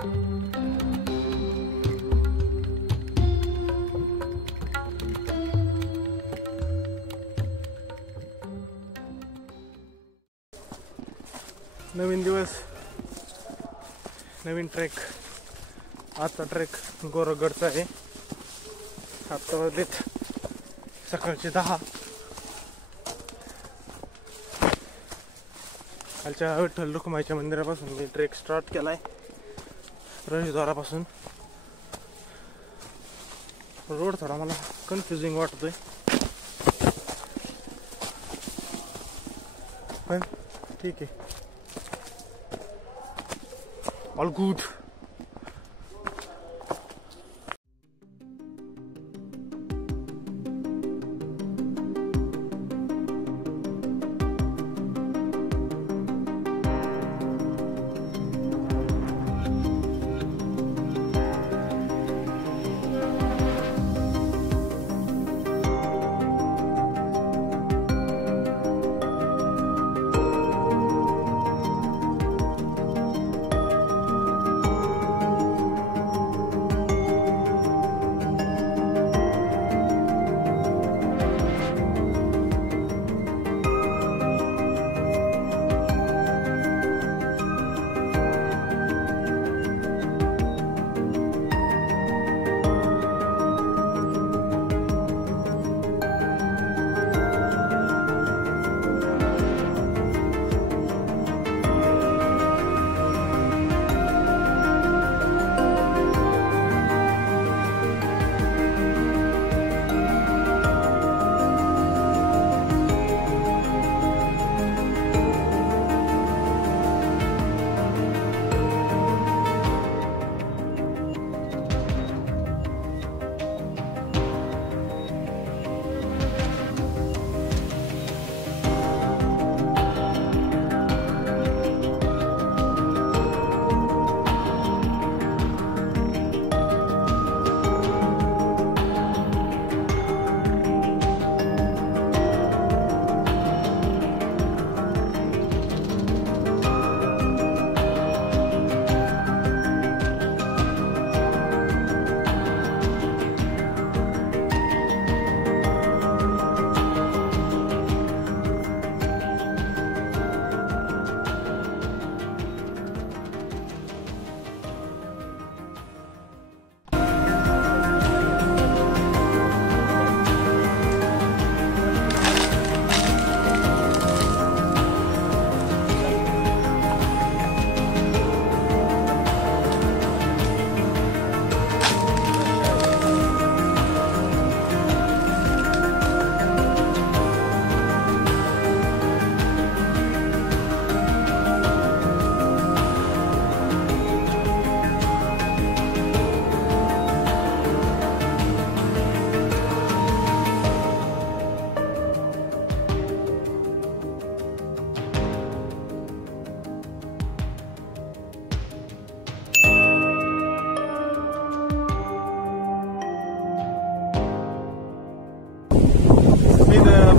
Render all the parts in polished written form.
नवीन दिवस, नवीन ट्रेक. आजचा ट्रेक गोरखगडचा आहे. आता वाजलेत सकाळचे 10. कालच्या विठ्ठल रुक्माईच्या मंदिरापासून मी ट्रेक स्टार्ट केलाय, रहिद्वारापासून. रोड थोडा मला कन्फ्युजिंग वाटतोय, पण ठीक आहे, ऑल गुड.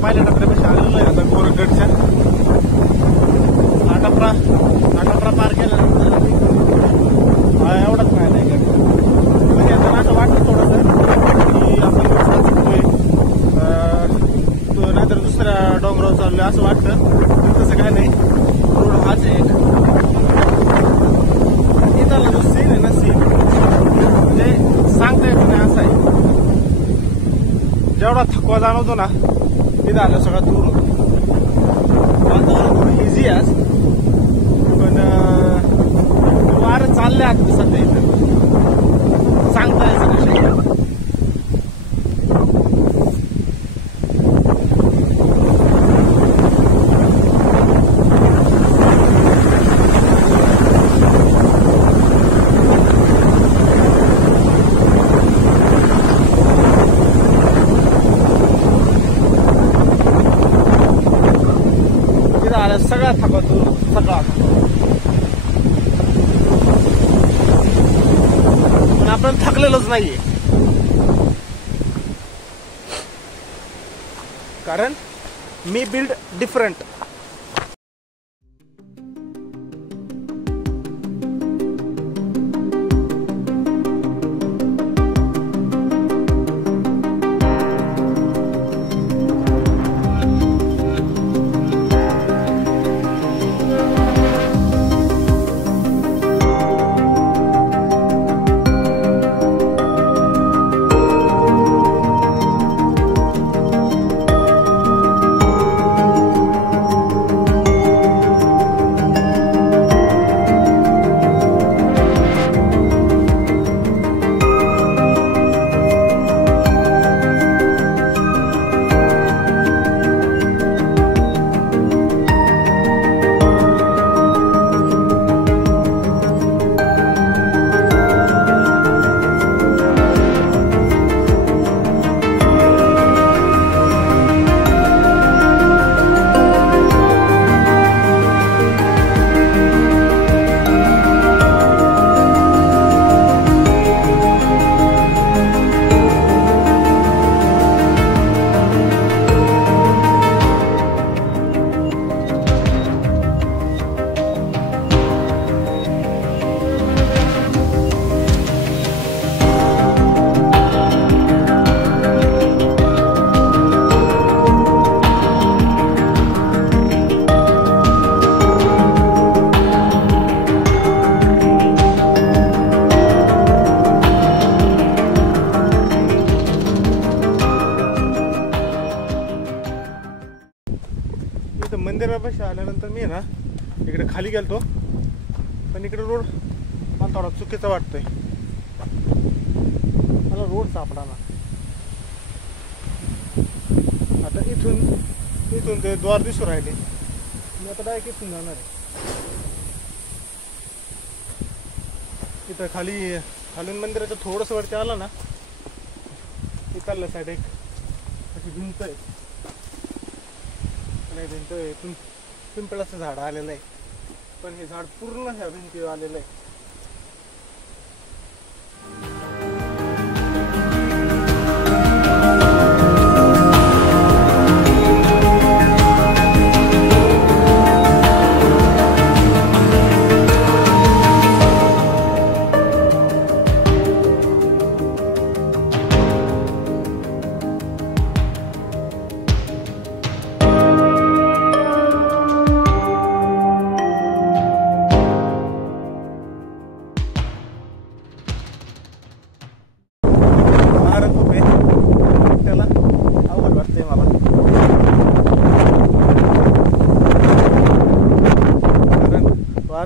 पहिल्या टप्प्यापाशी आलेलो आहे आता गोरखगडच्या. हा टप्पा पार केल्यानंतर एवढाच नाही नाही गड. म्हणजे आता असं वाटतं थोडंसं की आपण शिकतोय तो नाहीतर दुसऱ्या डोंगरावर चाललोय असं वाटतं. तसं काय नाही, रोड हाच आहे. इथला जो सीन आहे ना, सीन म्हणजे सांगता येत नाही असं आहे. जेवढा थकवा जाणवतो ना, तिथं आलं सगळं दूर. वातावरण थोडं इझी आहे, पण वारं चालले आता सध्या इथं. सांगता यायचं कशा सगळा थकवतो सगळा. पण आपण थकलेलोच नाहीये, कारण मी बिल्ड डिफरंट. मंदिरापाशी आल्यानंतर मी ना इकडे खाली गेलतो, पण इकडे रोड मला थोडा चुकीचा वाटतोय. मला रोड सापडा ना. आता इथून ते द्वार दिसू राहिले. मी आता डायरेक्ट इथून जाणार आहे. इथं खालून मंदिराचं थोडंसं वरती आलं ना, इथल्या साईड एक अशी भिंत आहे. नाही भिंत आहे, पिंपळाचं झाड आलेलं आहे, पण हे झाड पूर्ण ह्या भिंतीवर आलेलं आहे.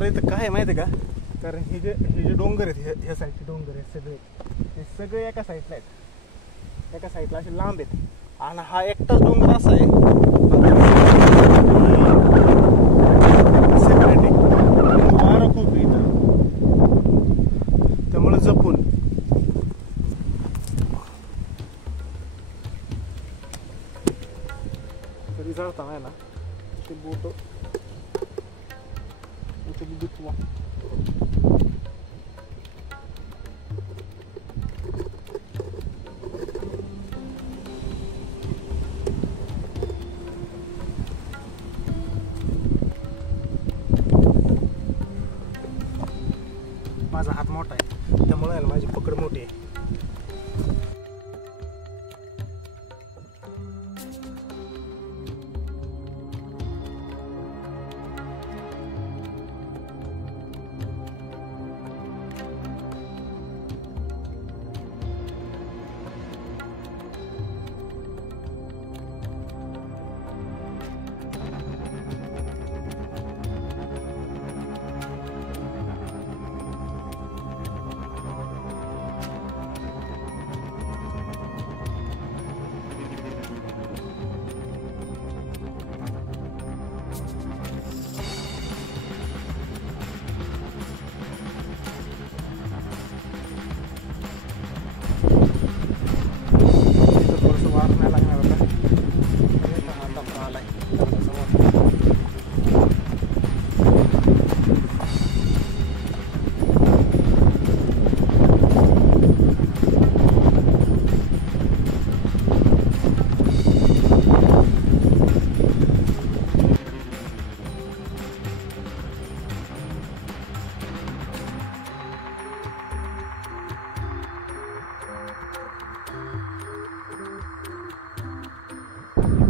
इथं काय आहे माहिती आहे का, कारण हे जे डोंगर आहेत, ह्या साईडचे डोंगर आहेत सगळे एका साईडला आहेत, एका साईडला असे लांब आहेत. आणि हा एकटाच डोंगर असा आहे सेपरेट आहे. वारा खूप आहे इथं, त्यामुळे जपून. तरी जाता नाही ना ते बोट बुडुतवा. माझा हात मोठा आहे, त्यामुळे माझी पकड मोठी आहे.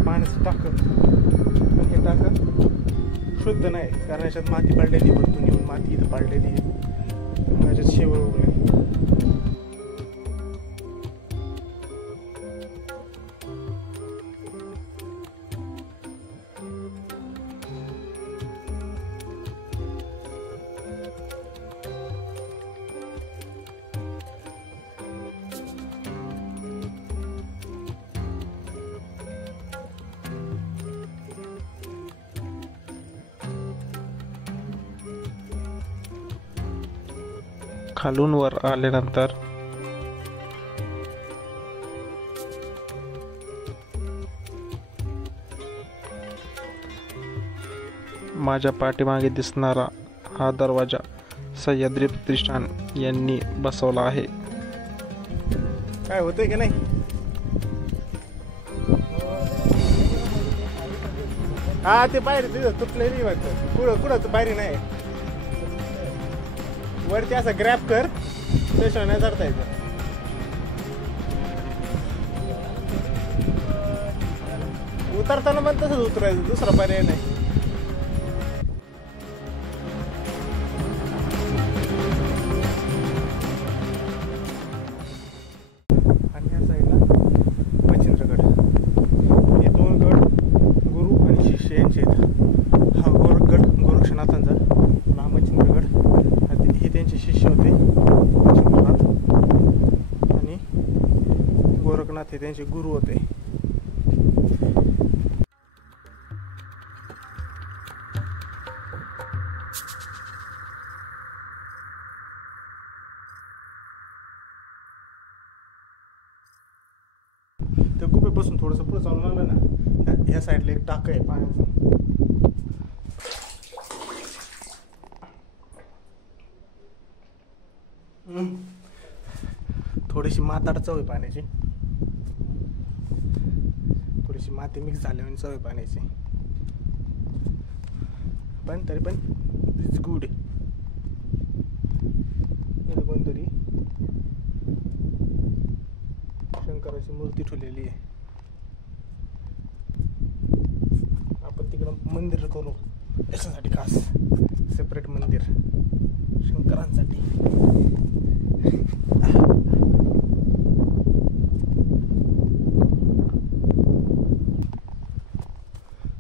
पाण्याचं टाकं, पण हे टाकं शुद्ध नाही, कारण याच्यात माती पाडलेली, वरतून येऊन माती इथं पाडलेली आहे, याच्यात शेवळ उगले. खालून वर आल्यानंतर माझ्या पाठीमागे दिसणारा हा दरवाजा सह्याद्री प्रतिष्ठान यांनी बसवला आहे. काय होतंय की नाही? हा ते बाहेर तिथं तुटलेली वाटतं, कुठं बाहेर नाही, वरती असं ग्रॅब कर, स्टेशन नाही चढता येतं. उतरताना पण तसंच उतरायचं, दुसरा पर्याय नाही. आणि या साईडला मच्छिंद्रगड, हे दोन गड गुरु आणि शिष्य यांचे आहेत. नाथ हे त्यांचे गुरु होते. त्या गुफेपासून थोडंसं पुढे चालून आलं ना, ह्या साईडला एक टाका आहे पाण्याचं. थोडीशी माताड चव आहे पाण्याची, थोडीशी माती मिक्स झाल्यावर चव आहे पाण्याची, पण तरी पण इट्स गुड. कोणतरी शंकराची मूर्ती ठेवलेली आहे. आपण तिकडं मंदिर करू याच्यासाठी, खास सेपरेट मंदिर शंकरांसाठी.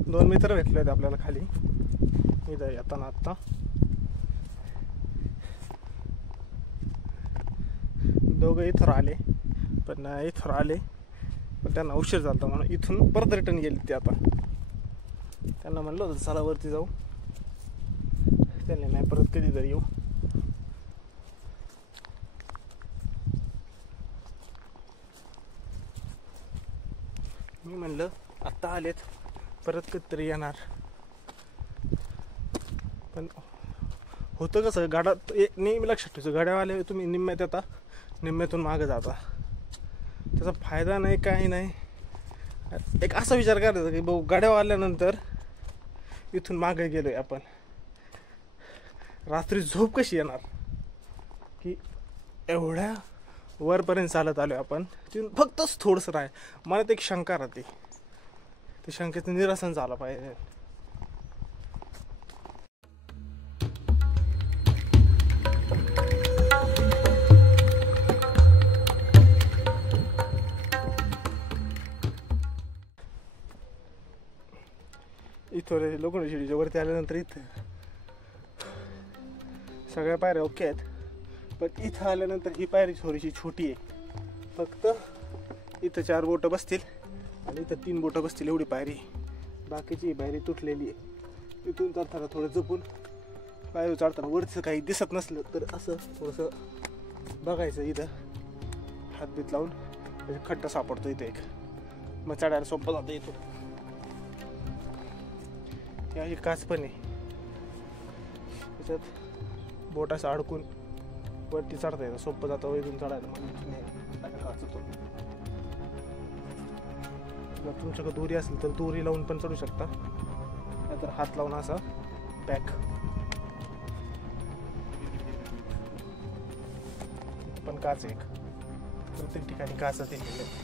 दोन मित्र भेटले होते आपल्याला खाली इथं येताना. आत्ता दोघं इथं आले, पण त्यांना उशीर झाला म्हणून इथून परत रिटर्न गेले ते. आता त्यांना म्हणलं होतं चला वरती जाऊ, त्यांनी नाही परत कधीतरी येऊ. मी म्हणलं आत्ता आलेत, परत कधीतरी येणार. पण होतं कसं, गाडा नेहमी लक्षात ठेवायचं, गाड्यावाले तुम्ही निम्म्यात येता, निम्म्यातून मागं जाता, त्याचा फायदा नाही काही नाही. एक असा विचार करायचा की भाऊ गाड्यावर आल्यानंतर इथून मागे गेलोय आपण, रात्री झोप कशी येणार की एवढ्या वरपर्यंत चालत आलोय आपण, तिथून फक्तच थोडंसं राह. मनात एक शंका राहते, ते शंकेचं निरसन झालं पाहिजे. इथं लोखंडी शिडीच्या वरती आल्यानंतर इथं सगळ्या पायऱ्या ओके आहेत, पण इथं आल्यानंतर ही पायरी थोडीशी छोटी आहे. फक्त इथं 4 बोटं बसतील आणि इथं 3 बोटं बसतील एवढी पायरी. बाकीची पायरी तुटलेली आहे. इथून चढताना थोडं जपून, पायरी चढताना वरचं काही दिसत नसलं तर असं थोडंसं बघायचं. इथं हातबीत लावून खड्डा सापडतो इथं एक, मग चढायला सोपं जातं. इथून ही काच पण आहे, त्याच्यात बोट असं अडकून वरती चढता येतं, सोपं जातं इथून चढायला. म्हणून काच होतो. जर तुमच्याकडे दोरी असेल तर दोरी लावून पण चढू शकता, नाहीतर हात लावून असा पॅक. पण काच एक प्रत्येक ठिकाणी काच दिलेली आहे.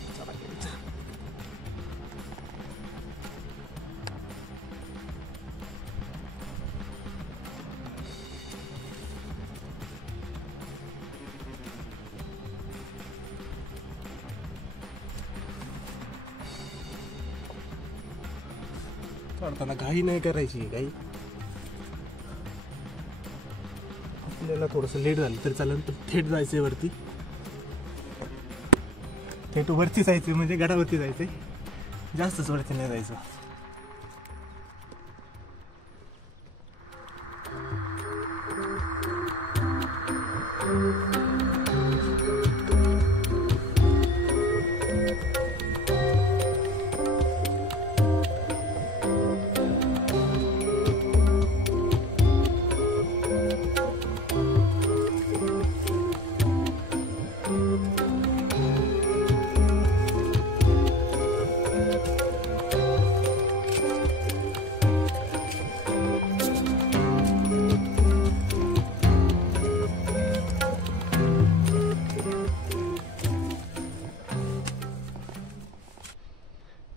चढताना घाई नाही करायची. घाई आपल्याला थोडंसं लेट झालं तरी चालेल, पण थेट जायचंय वरती. थेट वरती जायचं म्हणजे गडावरती जायचंय, जास्तच वरती नाही जायचं.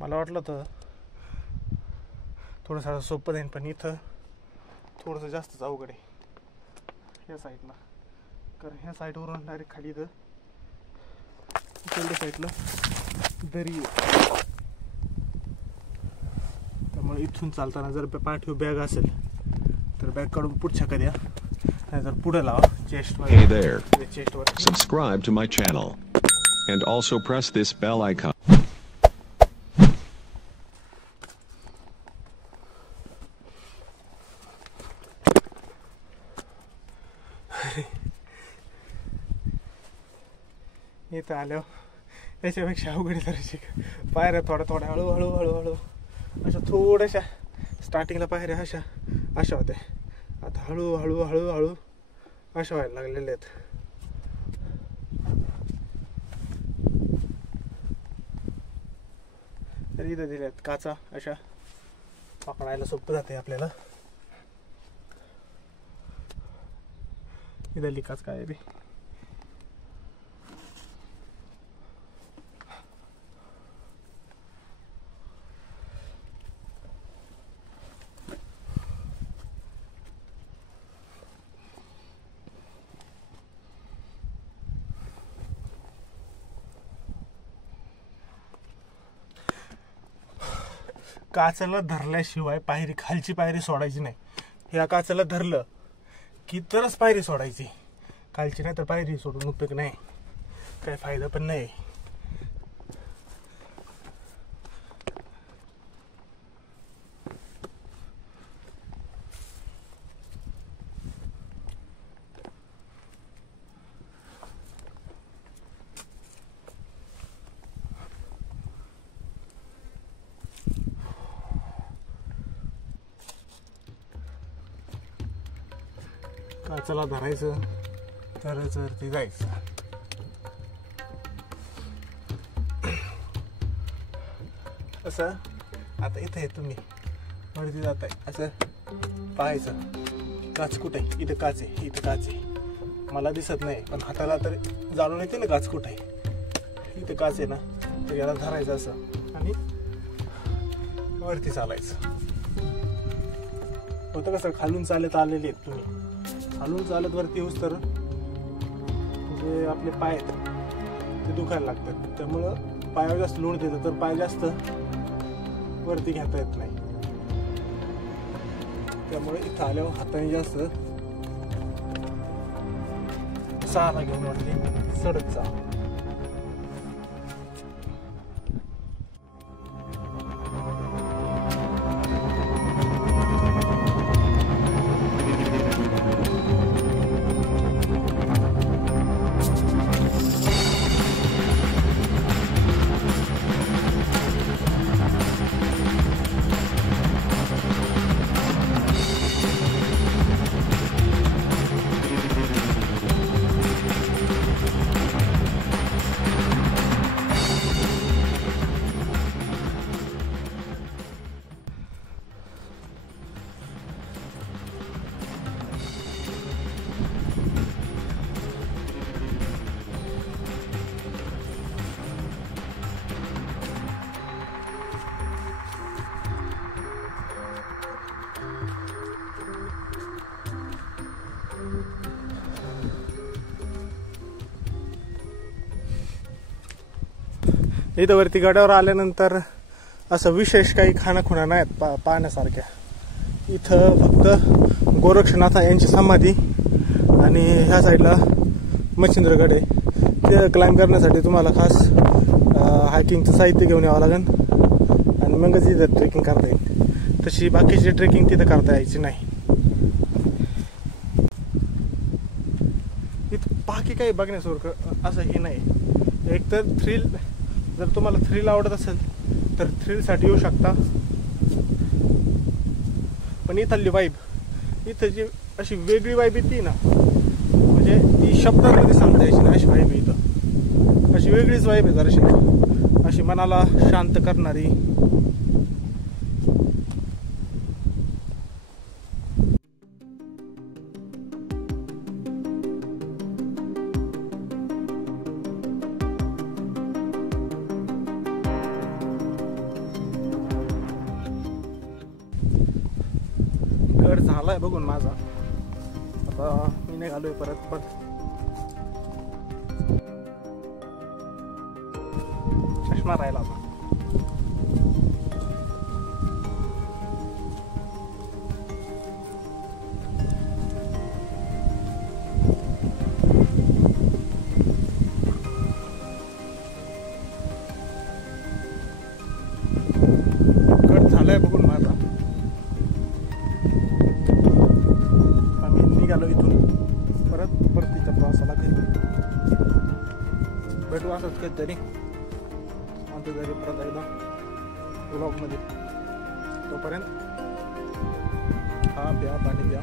मला वाटलं तर थोडंसं सोपं जाईल, पण इथं थोडंसं जास्तच अवघड आहे ह्या साईडला. कारण ह्या साईडवरून डायरेक्ट खाली इथं इकडल्या साईडला दरी आहे. त्यामुळे इथून चालताना जर पाठीवर बॅग असेल तर बॅग काढून पुढच्या कद्या, नाही तर पुढे लावा चेस्टवर. Hey there. Subscribe to my channel. and also press this bell icon. इथं आल्यावर याच्यापेक्षा अवघड करायची पायऱ्या थोड्या हळूहळू हळूहळू अशा थोड्याशा स्टार्टिंगला पायऱ्या अशा होत्या. आता हळूहळू हळूहळू अशा व्हायला लागलेल्या आहेत. तर इथं दिल्यात काचा अशा पकडायला सोपं जाते आपल्याला. इथं लिकाच काय बी काचाला धरल्याशिवाय पायरी खालची पायरी सोडायची नाही. ह्या काचाला धरलं की तरच पायरी सोडायची, खालची नाही तर पायरी सोडून उपयोग नाही, काही फायदा पण नाही. काचाला धरायचं तरच वरती जायचं. असं आता इथं आहे, तुम्ही वरती जाताय असं पाहायचं काच कुठे आहे. इथं काच आहे, इथं काच आहे, मला दिसत नाही पण हाताला तर जाणून येते ना काच कुठे आहे. इथं काच आहे ना, तर याला धरायचं असं आणि वरती चालायचं. होतं कसं खालून चालत आलेले आहेत तुम्ही, खालून चालत वरती येऊस तर जे आपले पाय आहेत ते दुखायला लागतात. त्यामुळं पायावर जास्त लोड देतं तर पाय जास्त वरती घेता येत नाही. त्यामुळे इथं आल्यावर हाताने जास्त सहारा घेऊन वरती चढत जा. इथं वरती गडावर आल्यानंतर असं विशेष काही खानाखुणा नाहीत पाहण्यासारख्या. इथं फक्त गोरक्षनाथ यांची समाधी आणि ह्या साईडला मच्छिंद्रगड आहे. ते क्लाइंब करण्यासाठी तुम्हाला खास हायकिंगचं साहित्य घेऊन यावं लागेल आणि मगच इथं ट्रेकिंग करता येईल. तशी बाकीची ट्रेकिंग तिथं करता यायची नाही. इथं बाकी काही बघण्यासारखं असं हे नाही. एक तर थ्रिल, जर तुम्हाला थ्रिल आवडत असेल तर थ्रिलसाठी येऊ शकता. पण इथली वाईब, इथं जी अशी वेगळी वाईब येते ना, म्हणजे ती शब्दांमध्ये सांगता यायची नाही अशी वाईब आहे इथं. अशी वेगळीच वाईब आहे जराशी, अशी मनाला शांत करणारी. गड झालाय बघून माझा. आता मी निघालोय परत चष्मा राहिला आता. भेटू असंच कधीतरी आमचं तरी परत एकदा व्लॉगमध्ये. तोपर्यंत हा प्या पाणी प्या.